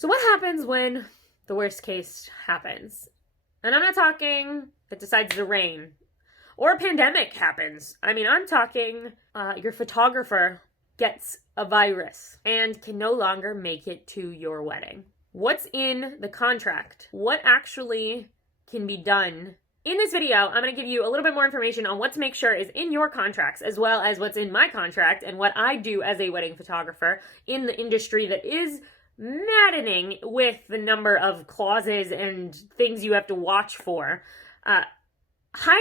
So what happens when the worst case happens? And I'm not talking it decides to rain or a pandemic happens. I mean, I'm talking your photographer gets a virus and can no longer make it to your wedding. What's in the contract? What actually can be done? In this video, I'm going to give you a little bit more information on what to make sure is in your contracts, as well as what's in my contract and what I do as a wedding photographer in the industry that is maddening with the number of clauses and things you have to watch for. I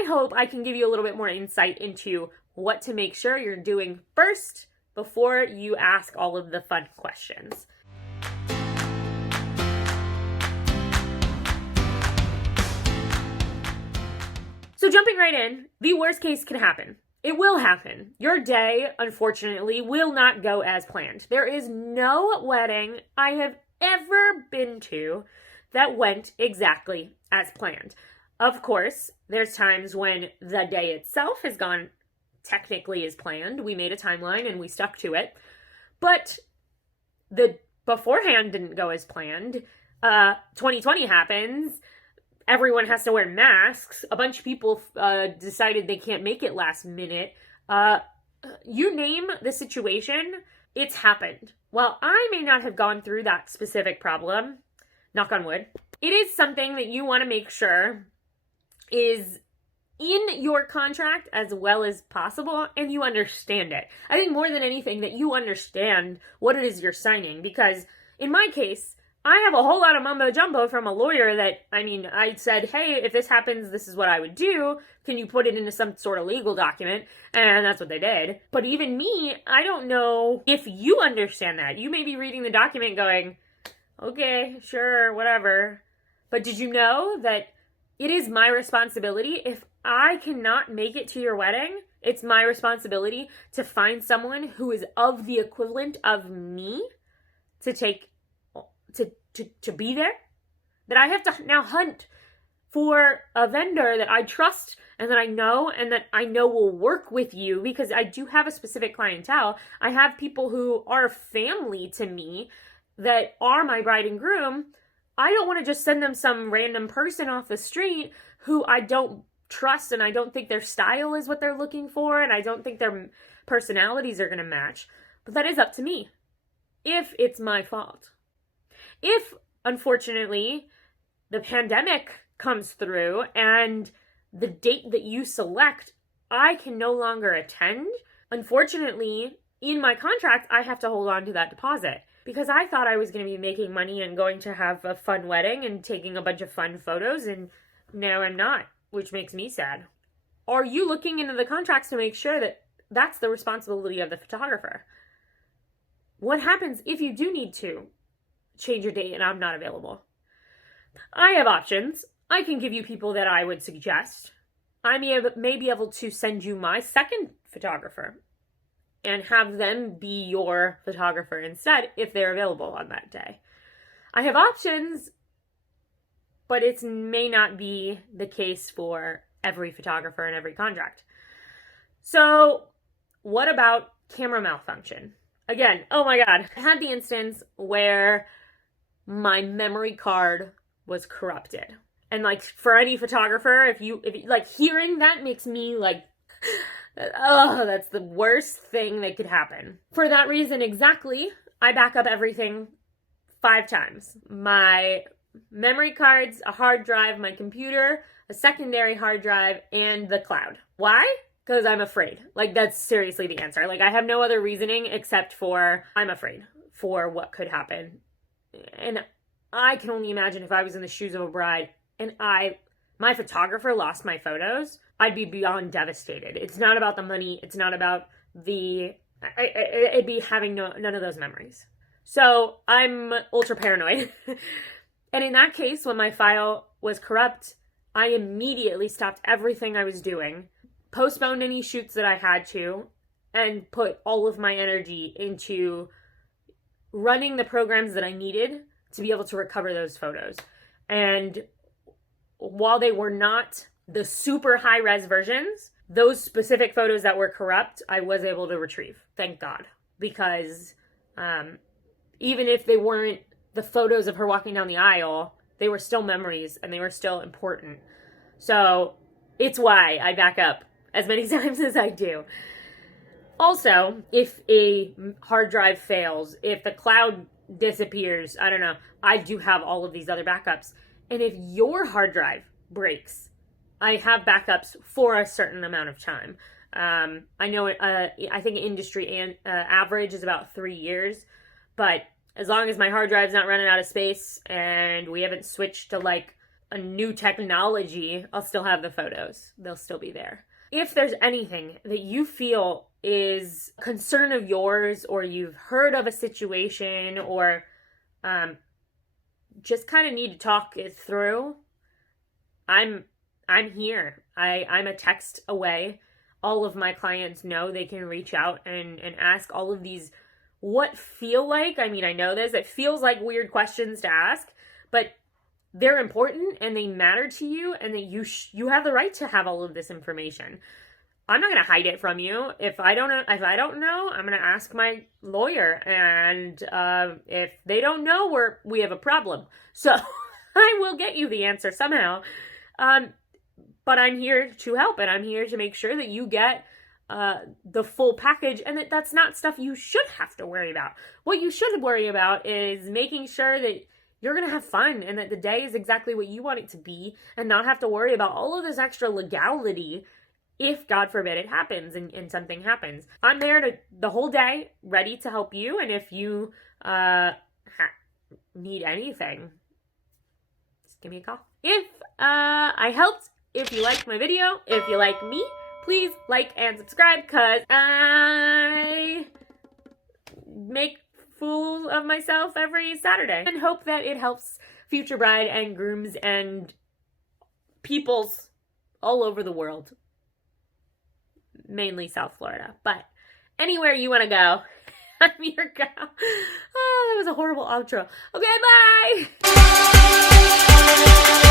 hope I can give you a little bit more insight into what to make sure you're doing first before you ask all of the fun questions. So jumping right in, the worst case can happen. It will happen. Your day, unfortunately, will not go as planned. There is no wedding I have ever been to that went exactly as planned. Of course, there's times when the day itself has gone technically as planned. We made a timeline and we stuck to it. But the beforehand didn't go as planned. 2020 happens. Everyone has to wear masks. A bunch of people decided they can't make it last minute. You name the situation, it's happened. While I may not have gone through that specific problem, knock on wood, it is something that you want to make sure is in your contract as well as possible, and you understand it. I think more than anything that you understand what it is you're signing, because in my case, I have a whole lot of mumbo jumbo from a lawyer that, I said, hey, if this happens, this is what I would do. Can you put it into some sort of legal document? And that's what they did. But even me, I don't know if you understand that. You may be reading the document going, okay, sure, whatever. But did you know that it is my responsibility? If I cannot make it to your wedding, it's my responsibility to find someone who is of the equivalent of me to take to be there, that I have to now hunt for a vendor that I trust and that I know will work with you, because I do have a specific clientele. I have people who are family to me that are my bride and groom. I don't want to just send them some random person off the street who I don't trust, and I don't think their style is what they're looking for, and I don't think their personalities are going to match. But that is up to me if it's my fault. If, unfortunately, the pandemic comes through and the date that you select, I can no longer attend, unfortunately, in my contract, I have to hold on to that deposit, because I thought I was going to be making money and going to have a fun wedding and taking a bunch of fun photos, and now I'm not, which makes me sad. Are you looking into the contracts to make sure that that's the responsibility of the photographer? What happens if you do need to change your date and I'm not available? I have options. I can give you people that I would suggest. I may be able to send you my second photographer and have them be your photographer instead if they're available on that day. I have options, but it may not be the case for every photographer and every contract. So what about camera malfunction? Again, oh my God, I had the instance where my memory card was corrupted. And for any photographer, if you hearing that makes me oh, that's the worst thing that could happen. For that reason exactly, I back up everything 5 times. My memory cards, a hard drive, my computer, a secondary hard drive, and the cloud. Why? Because I'm afraid. That's seriously the answer. I have no other reasoning except for I'm afraid for what could happen. And I can only imagine if I was in the shoes of a bride and my photographer lost my photos, I'd be beyond devastated. It's not about the money. It's not about it'd be having none of those memories. So I'm ultra paranoid. And in that case, when my file was corrupt, I immediately stopped everything I was doing, postponed any shoots that I had to, and put all of my energy into running the programs that I needed to be able to recover those photos. And while they were not the super high-res versions, those specific photos that were corrupt, I was able to retrieve. Thank God. Because even if they weren't the photos of her walking down the aisle, they were still memories and they were still important. So it's why I back up as many times as I do. Also, if a hard drive fails, if the cloud disappears, I don't know, I do have all of these other backups. And if your hard drive breaks, I have backups for a certain amount of time. I know, I think industry average is about 3 years, but as long as my hard drive's not running out of space and we haven't switched to like a new technology, I'll still have the photos. They'll still be there. If there's anything that you feel is a concern of yours, or you've heard of a situation, or just kind of need to talk it through, I'm here. I'm a text away. All of my clients know they can reach out and ask all of these what feel like, I mean, I know this, it feels like weird questions to ask, but they're important and they matter to you, and that you have the right to have all of this information. I'm not going to hide it from you. If I don't know, I'm going to ask my lawyer, and if they don't know, we have a problem. So I will get you the answer somehow. But I'm here to help, and I'm here to make sure that you get the full package, and that's not stuff you should have to worry about. What you should worry about is making sure that you're going to have fun, and that the day is exactly what you want it to be, and not have to worry about all of this extra legality if, God forbid, it happens and something happens. I'm there the whole day, ready to help you, and if you need anything, just give me a call. If I helped, if you liked my video, if you like me, please like and subscribe, because I make fools of myself every Saturday, and hope that it helps future bride and grooms and peoples all over the world, mainly South Florida, but anywhere you want to go, I'm your girl. Oh, that was a horrible outro. Okay, bye.